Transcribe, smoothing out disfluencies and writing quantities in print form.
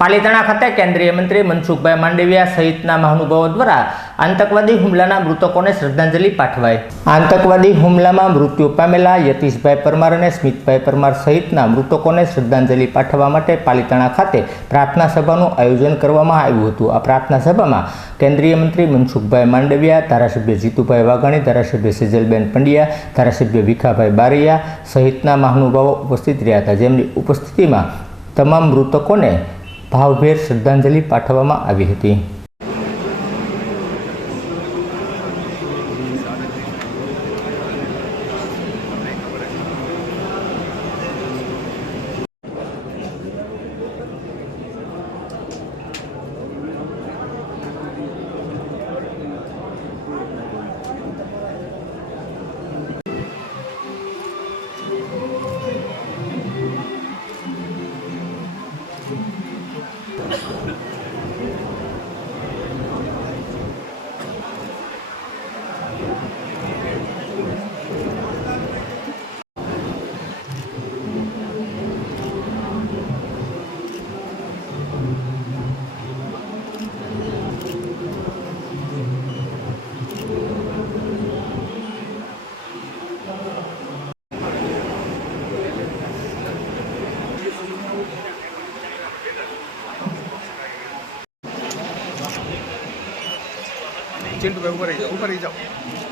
પાલિતાણા ખાતે કેન્દ્રીય મંત્રી મનસુખભાઈ માંડવિયા સહિતના મહાનુભાવો દ્વારા આતંકવાદી હુમલાના મૃતકોને શ્રદ્ધાંજલિ પાઠવાઈ। આતંકવાદી હુમલામાં મૃત્યુ પામેલા યતીશભાઈ પરમાર અને સ્મિતભાઈ પરમાર સહિતના મૃતકોને શ્રદ્ધાંજલિ પાઠવવા માટે પાલિતાણા ખાતે પ્રાર્થના સભાનું આયોજન કરવામાં આવ્યું હતું। આ પ્રાર્થના સભામાં કેન્દ્રીય મંત્રી મનસુખભાઈ માંડવિયા, ધારાસભ્ય જીતુભાઈ વાઘાણી, ધારાસભ્ય સેજલબેન પંડ્યા, ધારાસભ્ય ભીખાભાઈ બારૈયા સહિતના મહાનુભાવો ઉપસ્થિત રહ્યા હતા, જેમની ઉપસ્થિતિમાં તમામ મૃતકોને ભાવભેર શ્રદ્ધાંજલિ પાઠવવામાં આવી હતી। चिंटू भाई ऊपर ही जाओ, ऊपर ही जाओ।